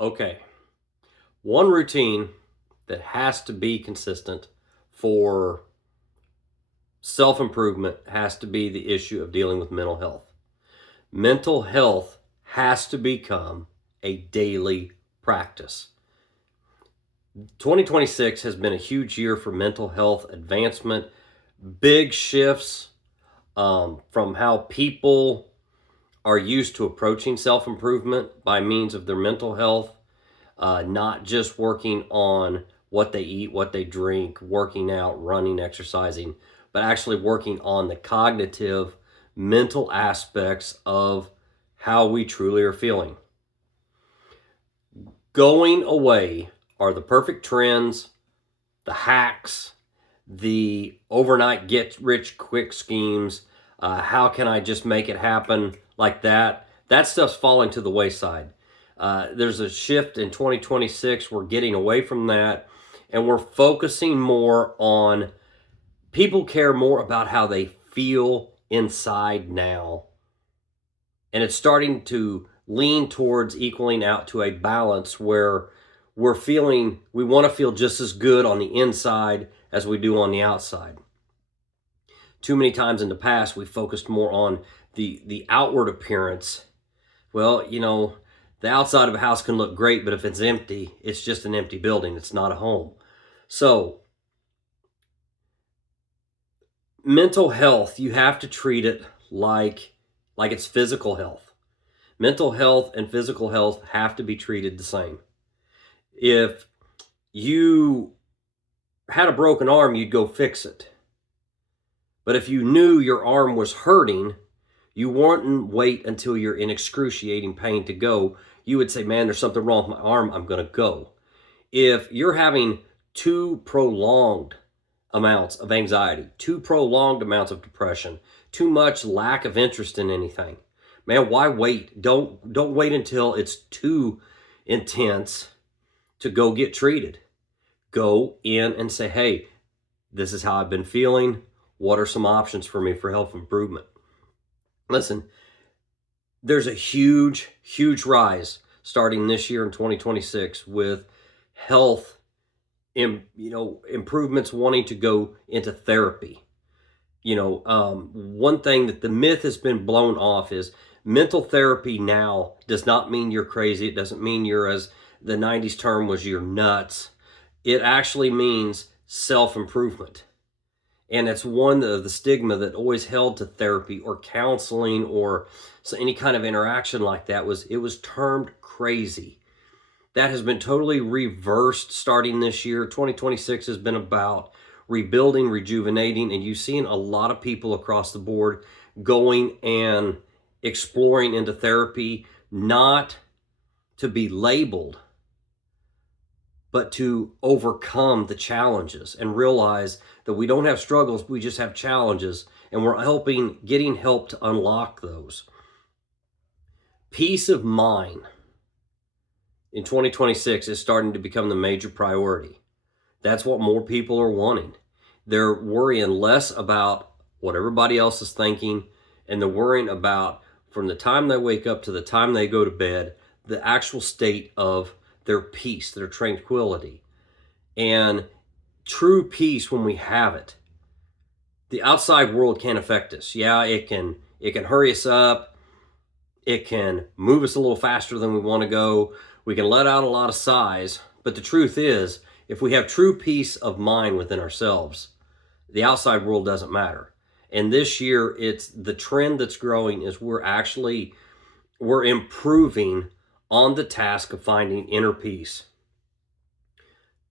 Okay, one routine that has to be consistent for self improvement has to be the issue of dealing with mental health. Mental health has to become a daily practice. 2026 has been a huge year for mental health advancement, big shifts from how people are used to approaching self improvement by means of their mental health, not just working on what they eat, what they drink, working out, running, exercising, but actually working on the cognitive, mental aspects of how we truly are feeling. Going away are the perfect trends, the hacks, the overnight get rich quick schemes. How can I just make it happen like that? That stuff's falling to the wayside. There's a shift in 2026. We're getting away from that and we're focusing more on people care more about how they feel inside now. And it's starting to lean towards equaling out to a balance where we want to feel just as good on the inside as we do on the outside. Too many times in the past, we focused more on the outward appearance. Well, the outside of a house can look great, but if it's empty, it's just an empty building. It's not a home. So, mental health, you have to treat it like it's physical health. Mental health and physical health have to be treated the same. If you had a broken arm, you'd go fix it. But if you knew your arm was hurting, you wouldn't wait until you're in excruciating pain to go. You would say, man, there's something wrong with my arm. I'm going to go. If you're having too prolonged amounts of anxiety, too prolonged amounts of depression, too much lack of interest in anything, man, why wait? Don't wait until it's too intense to go get treated. Go in and say, hey, this is how I've been feeling. What are some options for me for health improvement? Listen, there's a huge, huge rise starting this year in 2026 with health, improvements wanting to go into therapy. One thing that the myth has been blown off is mental therapy now does not mean you're crazy. It doesn't mean you're, as the 90s term was, you're nuts. It actually means self-improvement. And it's one of the stigma that always held to therapy or counseling or any kind of interaction like that it was termed crazy. That has been totally reversed starting this year. 2026 has been about rebuilding, rejuvenating, and you've seen a lot of people across the board going and exploring into therapy, not to be labeled, but to overcome the challenges and realize that we don't have struggles, we just have challenges, and we're getting help to unlock those. Peace of mind in 2026 is starting to become the major priority. That's what more people are wanting. They're worrying less about what everybody else is thinking, and they're worrying about, from the time they wake up to the time they go to bed, the actual state of their peace, their tranquility. And true peace, when we have it, the outside world can't affect us. Yeah, it can hurry us up. It can move us a little faster than we want to go. We can let out a lot of sighs. But the truth is, if we have true peace of mind within ourselves, the outside world doesn't matter. And this year, it's the trend that's growing is we're improving on the task of finding inner peace.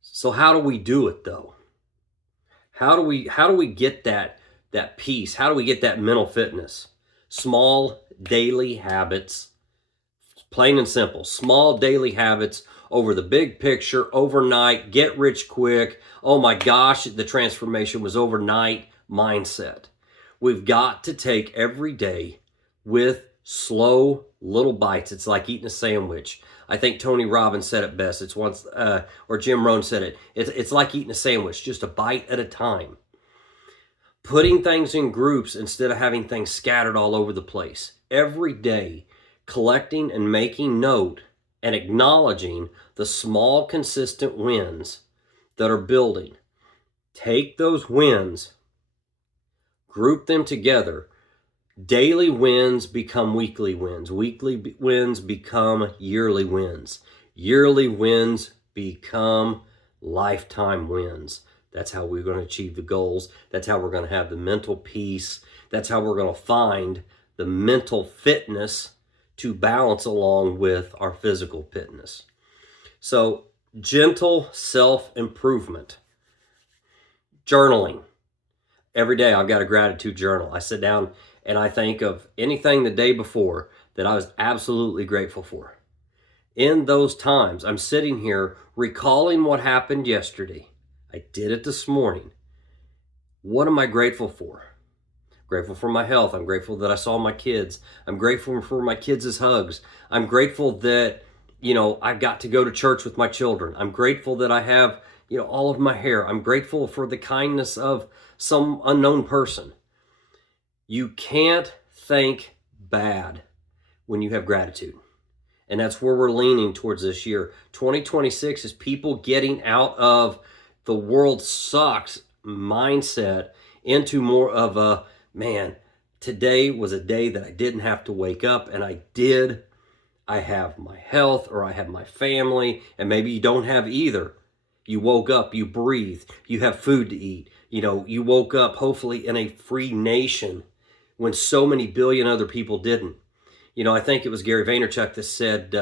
So how do we do it though? How do we get that peace? How do we get that mental fitness? Small daily habits, plain and simple. Small daily habits over the big picture, overnight, get rich quick. Oh my gosh, the transformation was overnight mindset. We've got to take every day with slow little bites. It's like eating a sandwich. I think Tony Robbins said it best. It's once, or Jim Rohn said it. It's like eating a sandwich, just a bite at a time. Putting things in groups instead of having things scattered all over the place. Every day, collecting and making note and acknowledging the small, consistent wins that are building. Take those wins, group them together. Daily wins become weekly wins. Weekly wins become yearly wins. Yearly wins become lifetime wins. That's how we're going to achieve the goals. That's how we're going to have the mental peace. That's how we're going to find the mental fitness to balance along with our physical fitness. So, gentle self-improvement. Journaling. Every day I've got a gratitude journal. I sit down and I think of anything the day before that I was absolutely grateful for. In those times, I'm sitting here recalling what happened yesterday. I did it this morning. What am I grateful for? Grateful for my health. I'm grateful that I saw my kids. I'm grateful for my kids' hugs. I'm grateful that, I got to go to church with my children. I'm grateful that I have, all of my hair. I'm grateful for the kindness of some unknown person. You can't think bad when you have gratitude. And that's where we're leaning towards this year. 2026 is people getting out of the world sucks mindset into more of a, man, today was a day that I didn't have to wake up, and I did. I have my health, or I have my family, and maybe you don't have either. You woke up, you breathed, you have food to eat. You woke up hopefully in a free nation when so many billion other people didn't. I think it was Gary Vaynerchuk that said,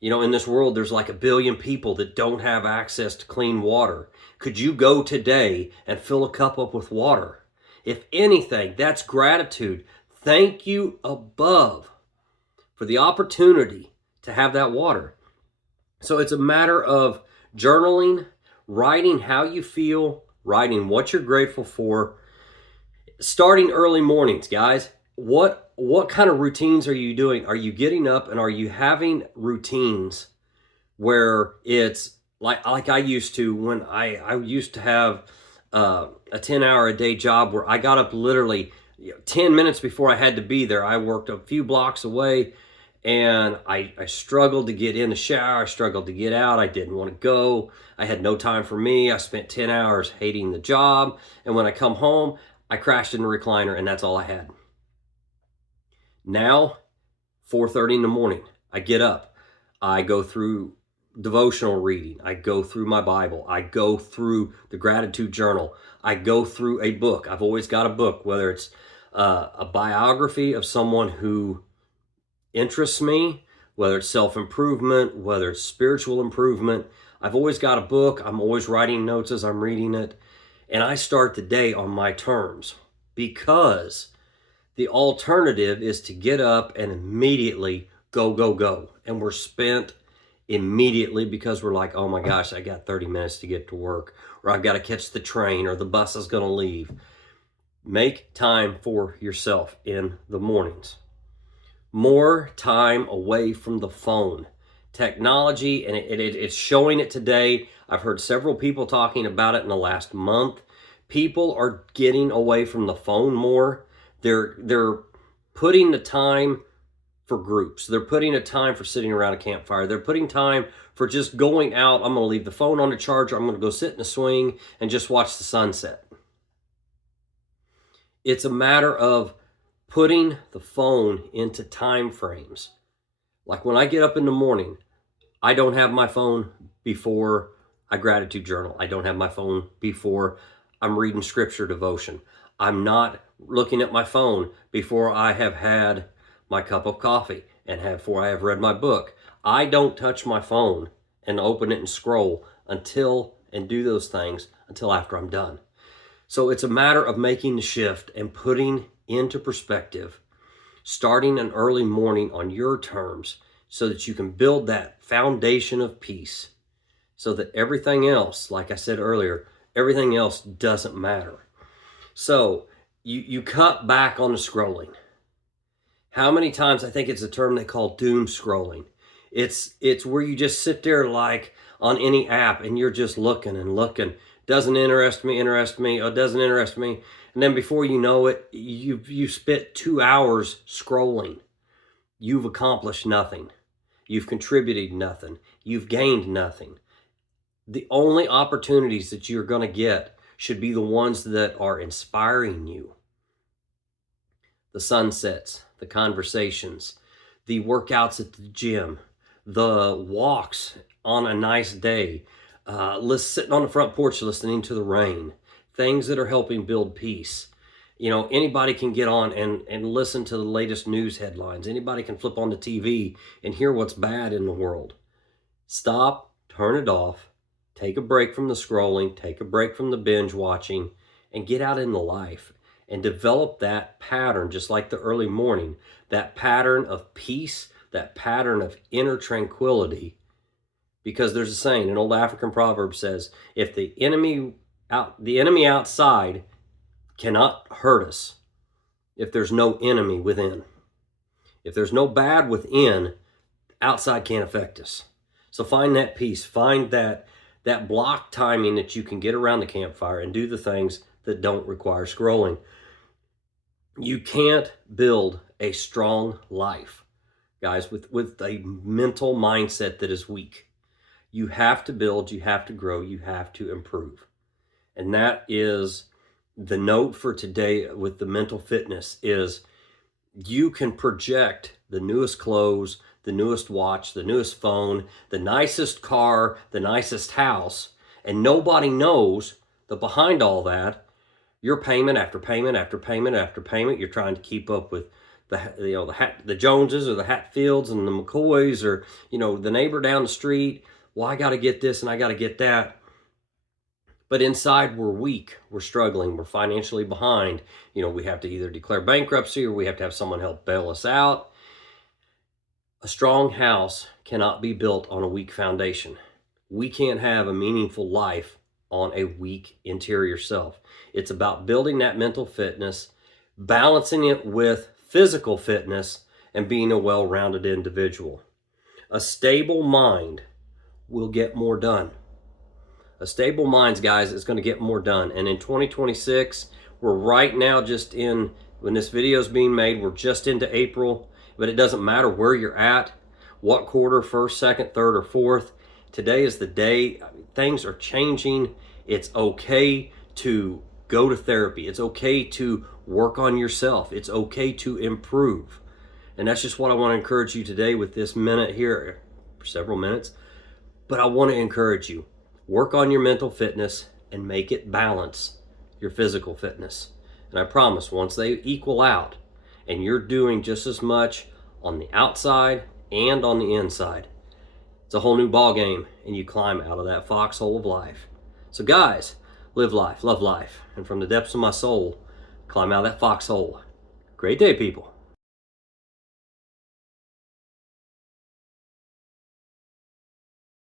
in this world, there's like 1 billion people that don't have access to clean water. Could you go today and fill a cup up with water? If anything, that's gratitude. Thank you above for the opportunity to have that water. So it's a matter of journaling, writing how you feel, writing what you're grateful for, starting early mornings, guys. What kind of routines are you doing? Are you getting up and are you having routines where it's like I used to when I used to have a 10-hour-a-day job where I got up literally 10 minutes before I had to be there. I worked a few blocks away, and I struggled to get in the shower. I struggled to get out. I didn't want to go. I had no time for me. I spent 10 hours hating the job, and when I come home, I crashed in the recliner, and that's all I had. Now, 4:30 in the morning, I get up. I go through devotional reading. I go through my Bible. I go through the gratitude journal. I go through a book. I've always got a book, whether it's a biography of someone who interests me, whether it's self-improvement, whether it's spiritual improvement. I've always got a book. I'm always writing notes as I'm reading it. And I start the day on my terms, because the alternative is to get up and immediately go. And we're spent immediately because we're like, oh my gosh, I got 30 minutes to get to work, or I've got to catch the train, or the bus is going to leave. Make time for yourself in the mornings. More time away from the phone. Technology, and it's showing it today. I've heard several people talking about it in the last month. People are getting away from the phone more. They're putting the time for groups. They're putting a time for sitting around a campfire. They're putting time for just going out. I'm going to leave the phone on the charger. I'm going to go sit in a swing and just watch the sunset. It's a matter of putting the phone into time frames. Like when I get up in the morning, I don't have my phone before I gratitude journal. I don't have my phone before I'm reading scripture devotion. I'm not looking at my phone before I have had my cup of coffee and before I have read my book. I don't touch my phone and open it and scroll and do those things until after I'm done. So it's a matter of making the shift and putting into perspective, starting an early morning on your terms so that you can build that foundation of peace, so that everything else, like I said earlier, everything else doesn't matter. So you cut back on the scrolling. How many times, I think it's a term they call doom scrolling. It's where you just sit there like on any app and you're just looking and looking. Doesn't interest me. Oh, doesn't interest me. And then before you know it, you spent 2 hours scrolling. You've accomplished nothing. You've contributed nothing. You've gained nothing. The only opportunities that you're going to get should be the ones that are inspiring you. The sunsets, the conversations, the workouts at the gym, the walks on a nice day, sitting on the front porch listening to the rain, things that are helping build peace. You know, anybody can get on and listen to the latest news headlines. Anybody can flip on the TV and hear what's bad in the world. Stop, turn it off, take a break from the scrolling, take a break from the binge watching, and get out into life and develop that pattern, just like the early morning, that pattern of peace, that pattern of inner tranquility. Because there's a saying, an old African proverb says, if the enemy outside cannot hurt us, if there's no enemy within. If there's no bad within, outside can't affect us. So find that peace, find that block timing that you can get around the campfire and do the things that don't require scrolling. You can't build a strong life, guys, with a mental mindset that is weak. You have to build, you have to grow, you have to improve. And that is the note for today with the mental fitness is you can project the newest clothes, the newest watch, the newest phone, the nicest car, the nicest house, and nobody knows that behind all that, you're payment after payment after payment after payment. You're trying to keep up with the Joneses or the Hatfields and the McCoys or, the neighbor down the street. Well, I got to get this and I got to get that. But inside we're weak, we're struggling, we're financially behind. We have to either declare bankruptcy or we have to have someone help bail us out. A strong house cannot be built on a weak foundation. We can't have a meaningful life on a weak interior self. It's about building that mental fitness, balancing it with physical fitness, and being a well-rounded individual. A stable mind will get more done. A stable mind, guys, is going to get more done. And in 2026, we're right now when this video is being made, we're just into April, but it doesn't matter where you're at, what quarter, first, second, third, or fourth. Today is the day. Things are changing. It's okay to go to therapy. It's okay to work on yourself. It's okay to improve. And that's just what I want to encourage you today with this minute here, for several minutes. But I want to encourage you. Work on your mental fitness and make it balance your physical fitness. And I promise once they equal out and you're doing just as much on the outside and on the inside, it's a whole new ball game and you climb out of that foxhole of life. So guys, live life, love life, and from the depths of my soul, climb out of that foxhole. Great day, people.